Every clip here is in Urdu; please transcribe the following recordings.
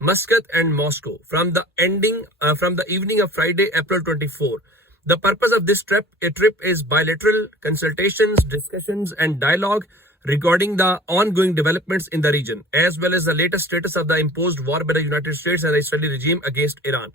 Muscat and Moscow from the evening of Friday, April 24. The purpose of this trip is bilateral consultations, discussions, and dialogue regarding the ongoing developments in the region, as well as the latest status of the imposed war by the United States and the Israeli regime against Iran.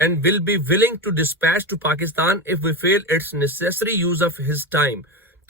and will be willing to dispatch to Pakistan if we feel its necessary use of his time।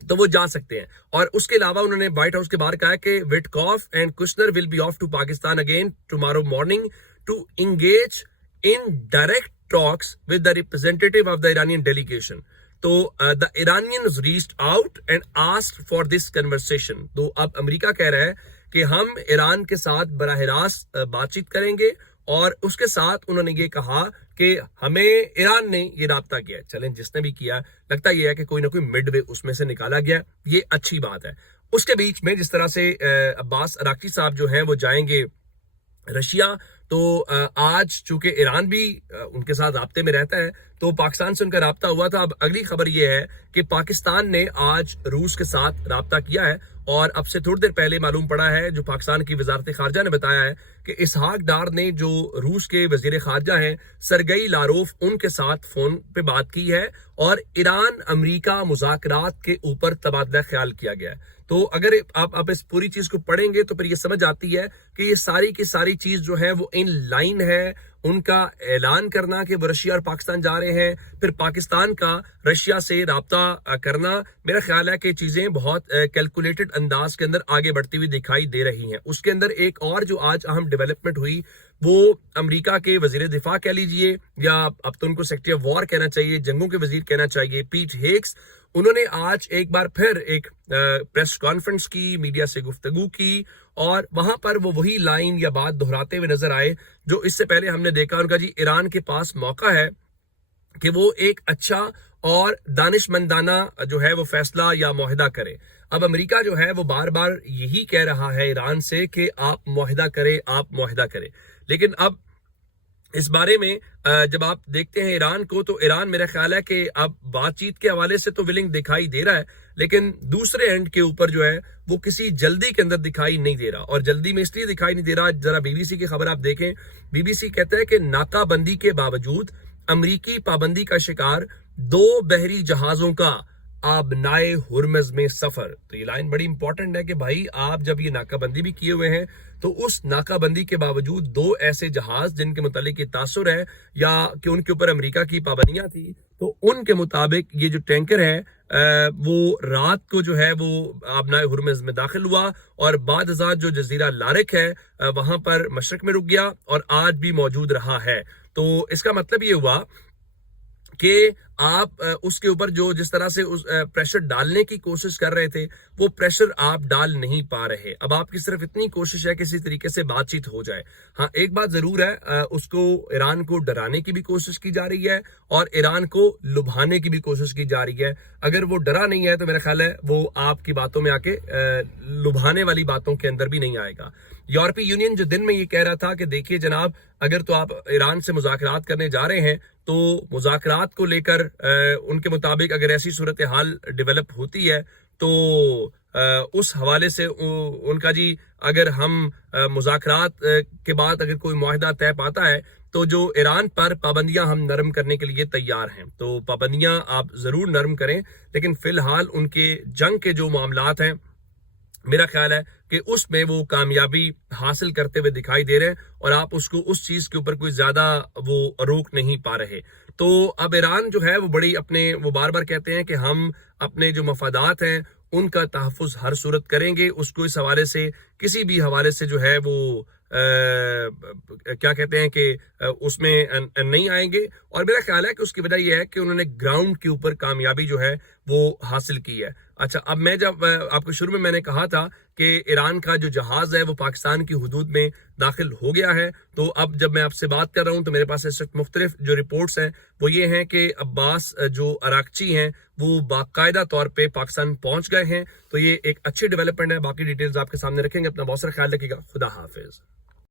تو وہ جا سکتے ہیں. اور اس کے علاوہ انہوں نے وائٹ ہاؤس کے باہر کہا کہ Witkoff and Kushner will be off to Pakistan again tomorrow morning to engage in direct talks with the representative of the Iranian delegation. تو the Iranians reached out and asked for this conversation. تو اب امریکہ کہہ رہا ہے کہ ہم ایران کے ساتھ براہ راست بات چیت کریں گے, اور اس کے ساتھ انہوں نے یہ کہا کہ ہمیں ایران نے یہ رابطہ کیا ہے. چلیں جس نے بھی کیا, لگتا یہ ہے کہ کوئی نہ کوئی مڈ وے اس میں سے نکالا گیا, یہ اچھی بات ہے. اس کے بیچ میں جس طرح سے عباس اراغچی صاحب جو ہیں وہ جائیں گے رشیا, تو آج چونکہ ایران بھی ان کے ساتھ رابطے میں رہتا ہے تو پاکستان سے ان کا رابطہ ہوا تھا. اب اگلی خبر یہ ہے کہ پاکستان نے آج روس کے ساتھ رابطہ کیا ہے, اور اب سے تھوڑی دیر پہلے معلوم پڑا ہے, جو پاکستان کی وزارت خارجہ نے بتایا ہے کہ اسحاق ڈار نے جو روس کے وزیر خارجہ ہیں سرگئی لاروف, ان کے ساتھ فون پہ بات کی ہے, اور ایران امریکہ مذاکرات کے اوپر تبادلہ خیال کیا گیا ہے. تو اگر آپ اس پوری چیز کو پڑھیں گے تو پھر یہ سمجھ آتی ہے کہ یہ ساری کی ساری چیز جو ہے وہ ان لائن ہے. ان کا اعلان کرنا کہ وہ رشیا اور پاکستان جا رہے ہیں, پھر پاکستان کا رشیا سے رابطہ کرنا, میرا خیال ہے کہ چیزیں بہت کیلکولیٹڈ انداز کے اندر آگے بڑھتی ہوئی دکھائی دے رہی ہیں. اس کے اندر ایک اور جو آج اہم ڈیولپمنٹ ہوئی وہ امریکہ کے وزیر دفاع کہہ لیجئے, یا اب تو ان کو سیکٹری آف وار کہنا چاہیے, جنگوں کے وزیر کہنا چاہیے, پیٹ ہیگس, انہوں نے آج ایک بار پھر ایک پریس کانفرنس کی, میڈیا سے گفتگو کی, اور وہاں پر وہ وہی لائن یا بات دہراتے ہوئے نظر آئے جو اس سے پہلے ہم نے دیکھا. ان کا جی ایران کے پاس موقع ہے کہ وہ ایک اچھا اور دانش مندانہ جو ہے وہ فیصلہ یا معاہدہ کرے. اب امریکہ جو ہے وہ بار بار یہی کہہ رہا ہے ایران سے کہ آپ معاہدہ کریں, آپ معاہدہ کریں, لیکن اب اس بارے میں جب آپ دیکھتے ہیں ایران کو, تو ایران میرا خیال ہے کہ اب بات چیت کے حوالے سے تو ولنگ دکھائی دے رہا ہے, لیکن دوسرے اینڈ کے اوپر جو ہے وہ کسی جلدی کے اندر دکھائی نہیں دے رہا. اور جلدی میں اس لیے دکھائی نہیں دے رہا, ذرا بی بی سی کی خبر آپ دیکھیں. بی بی سی کہتا ہے کہ ناکہ بندی کے باوجود امریکی پابندی کا شکار 2 بحری جہازوں کا آبنائے ہرمز میں سفر. تو یہ لائن بڑی امپورٹنٹ ہے کہ بھائی آپ جب یہ ناکہ بندی بھی کیے ہوئے ہیں تو اس ناکہ بندی کے باوجود 2 ایسے جہاز جن کے متعلق یہ تاثر ہے یا کہ ان کے اوپر امریکہ کی پابندیاں تھی, تو ان کے مطابق یہ جو ٹینکر ہے وہ رات کو جو ہے وہ آبنائے ہرمز میں داخل ہوا, اور بعد ازاں جو جزیرہ لارک ہے وہاں پر مشرق میں رک گیا اور آج بھی موجود رہا ہے. تو اس کا مطلب یہ ہوا کہ آپ اس کے اوپر جو جس طرح سے پریشر ڈالنے کی کوشش کر رہے تھے وہ پریشر آپ ڈال نہیں پا رہے. اب آپ کی صرف اتنی کوشش ہے کہ کسی طریقے سے بات چیت ہو جائے. ہاں ایک بات ضرور ہے, اس کو ایران کو ڈرانے کی بھی کوشش کی جا رہی ہے اور ایران کو لبھانے کی بھی کوشش کی جا رہی ہے. اگر وہ ڈرا نہیں ہے تو میرا خیال ہے وہ آپ کی باتوں میں آ کے لبھانے والی باتوں کے اندر بھی نہیں آئے گا. یورپی یونین جو دن میں یہ کہہ رہا تھا کہ دیکھیے جناب, اگر تو آپ ایران سے مذاکرات کرنے جا رہے ہیں تو مذاکرات کو لے کر ان کے مطابق اگر ایسی صورتحال ڈیولپ ہوتی ہے تو اس حوالے سے ان کا جی اگر ہم مذاکرات کے بعد اگر کوئی معاہدہ طے پاتا ہے تو جو ایران پر پابندیاں ہم نرم کرنے کے لیے تیار ہیں. تو پابندیاں آپ ضرور نرم کریں, لیکن فی الحال ان کے جنگ کے جو معاملات ہیں میرا خیال ہے کہ اس میں وہ کامیابی حاصل کرتے ہوئے دکھائی دے رہے ہیں, اور آپ اس کو اس چیز کے اوپر کوئی زیادہ وہ روک نہیں پا رہے. تو اب ایران جو ہے وہ بڑی وہ بار بار کہتے ہیں کہ ہم اپنے جو مفادات ہیں ان کا تحفظ ہر صورت کریں گے. اس کو اس حوالے سے کسی بھی حوالے سے جو ہے وہ کیا کہتے ہیں کہ اس میں نہیں آئیں گے. اور میرا خیال ہے کہ اس کی وجہ یہ ہے کہ انہوں نے گراؤنڈ کے اوپر کامیابی جو ہے وہ حاصل کی ہے. اچھا, اب میں جب آپ کو شروع میں نے کہا تھا کہ ایران کا جو جہاز ہے وہ پاکستان کی حدود میں داخل ہو گیا ہے, تو اب جب میں آپ سے بات کر رہا ہوں تو میرے پاس اس وقت مختلف جو رپورٹس ہیں وہ یہ ہیں کہ عباس جو اراغچی ہیں وہ باقاعدہ طور پہ پاکستان پہنچ گئے ہیں. تو یہ ایک اچھی ڈیولپمنٹ ہے. باقی ڈیٹیلز آپ کے سامنے رکھیں گے. اپنا بہت سارا خیال رکھیے گا. خدا حافظ.